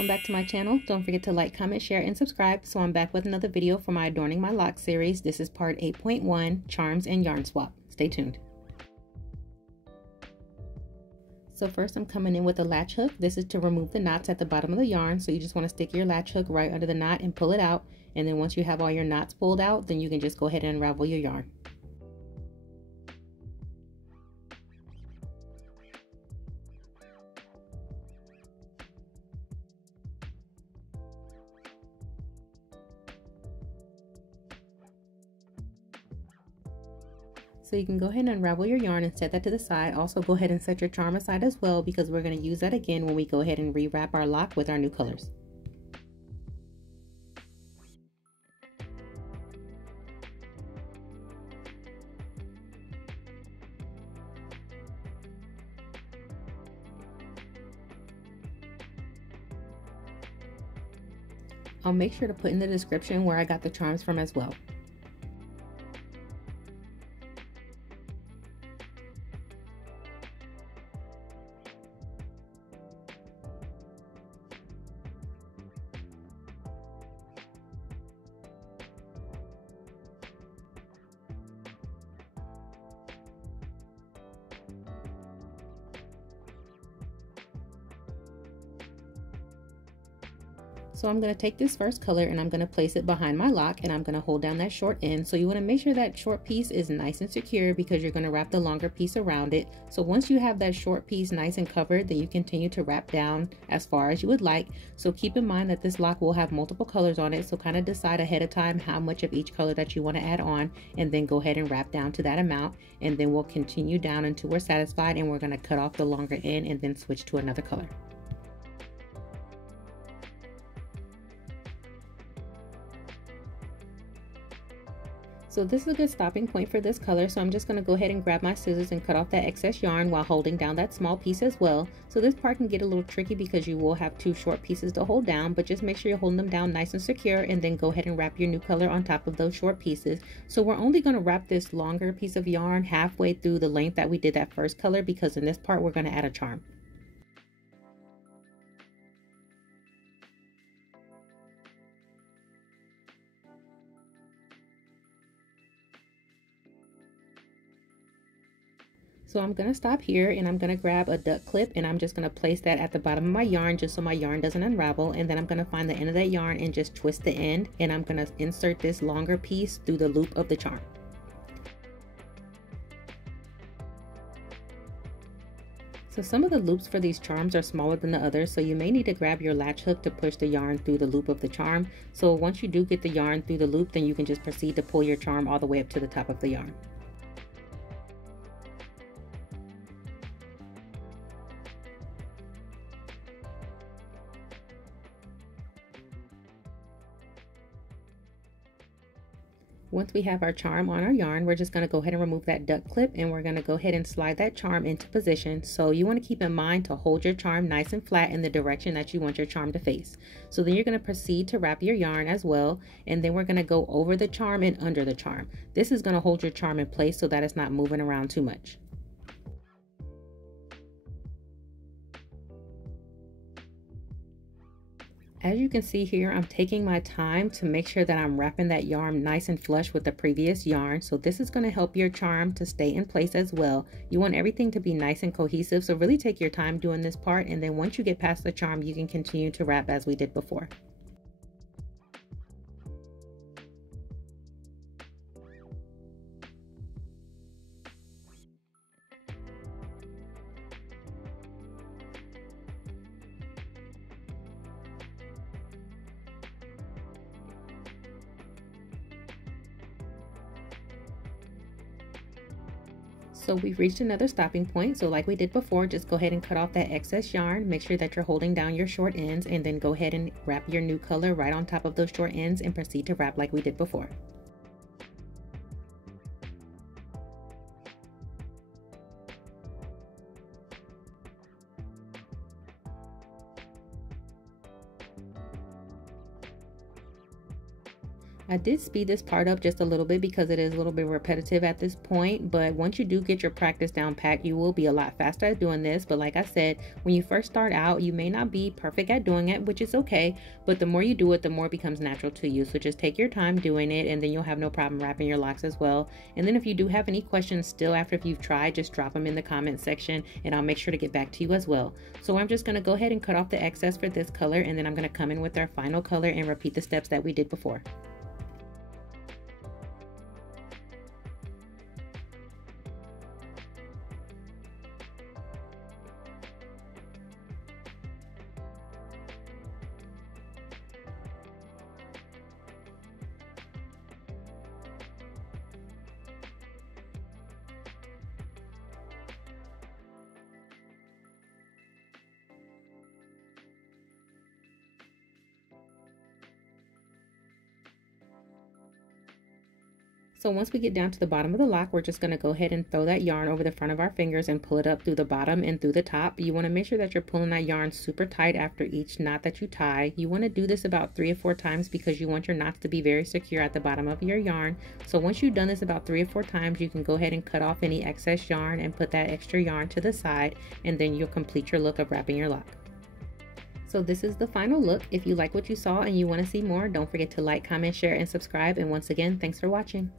welcome back to my channel. Don't forget to like, comment, share, and subscribe. So I'm back with another video for my Adorning My Locs series. This is part 8.1, Charms and Yarn Swap. Stay tuned. So first I'm coming in with a latch hook. This is to remove the knots at the bottom of the yarn. So you just want to stick your latch hook right under the knot and pull it out. And then once you have all your knots pulled out, then you can just go ahead and unravel your yarn. So you can go ahead and unravel your yarn and set that to the side. Also go ahead and set your charm aside as well, because we're going to use that again when we go ahead and rewrap our lock with our new colors. I'll make sure to put in the description where I got the charms from as well. So I'm going to take this first color and I'm going to place it behind my lock, and I'm going to hold down that short end. So you want to make sure that short piece is nice and secure, because you're going to wrap the longer piece around it. So once you have that short piece nice and covered, then you continue to wrap down as far as you would like. So keep in mind that this lock will have multiple colors on it. So kind of decide ahead of time how much of each color that you want to add on, and then go ahead and wrap down to that amount. And then we'll continue down until we're satisfied, and we're going to cut off the longer end and then switch to another color. So this is a good stopping point for this color, so I'm just going to go ahead and grab my scissors and cut off that excess yarn while holding down that small piece as well. So this part can get a little tricky because you will have two short pieces to hold down, but just make sure you're holding them down nice and secure, and then go ahead and wrap your new color on top of those short pieces. So we're only going to wrap this longer piece of yarn halfway through the length that we did that first color, because in this part we're going to add a charm. So I'm going to stop here, and I'm going to grab a duck clip, and I'm just going to place that at the bottom of my yarn just so my yarn doesn't unravel. And then I'm going to find the end of that yarn and just twist the end, and I'm going to insert this longer piece through the loop of the charm. So some of the loops for these charms are smaller than the others, so you may need to grab your latch hook to push the yarn through the loop of the charm. So once you do get the yarn through the loop, then you can just proceed to pull your charm all the way up to the top of the yarn. Once we have our charm on our yarn, we're just going to go ahead and remove that duck clip, and we're going to go ahead and slide that charm into position. So you want to keep in mind to hold your charm nice and flat in the direction that you want your charm to face. So then you're going to proceed to wrap your yarn as well, and then we're going to go over the charm and under the charm. This is going to hold your charm in place so that it's not moving around too much. As you can see here, I'm taking my time to make sure that I'm wrapping that yarn nice and flush with the previous yarn. So this is going to help your charm to stay in place as well. You want everything to be nice and cohesive, so really take your time doing this part, and then once you get past the charm, you can continue to wrap as we did before. So we've reached another stopping point. So like we did before, just go ahead and cut off that excess yarn. Make sure that you're holding down your short ends, and then go ahead and wrap your new color right on top of those short ends, and proceed to wrap like we did before. I did speed this part up just a little bit because it is a little bit repetitive at this point, but once you do get your practice down pat, you will be a lot faster at doing this. But like I said, when you first start out, you may not be perfect at doing it, which is okay, but the more you do it, the more it becomes natural to you. So just take your time doing it, and then you'll have no problem wrapping your locks as well. And then if you do have any questions still after if you've tried, just drop them in the comment section and I'll make sure to get back to you as well. So I'm just going to go ahead and cut off the excess for this color, and then I'm going to come in with our final color and repeat the steps that we did before. So once we get down to the bottom of the lock, we're just going to go ahead and throw that yarn over the front of our fingers and pull it up through the bottom and through the top. You want to make sure that you're pulling that yarn super tight after each knot that you tie. You want to do this about 3 or 4 times because you want your knots to be very secure at the bottom of your yarn. So once you've done this about 3 or 4 times, you can go ahead and cut off any excess yarn and put that extra yarn to the side, and then you'll complete your look of wrapping your lock. So this is the final look. If you like what you saw and you want to see more, don't forget to like, comment, share, and subscribe. And once again, thanks for watching.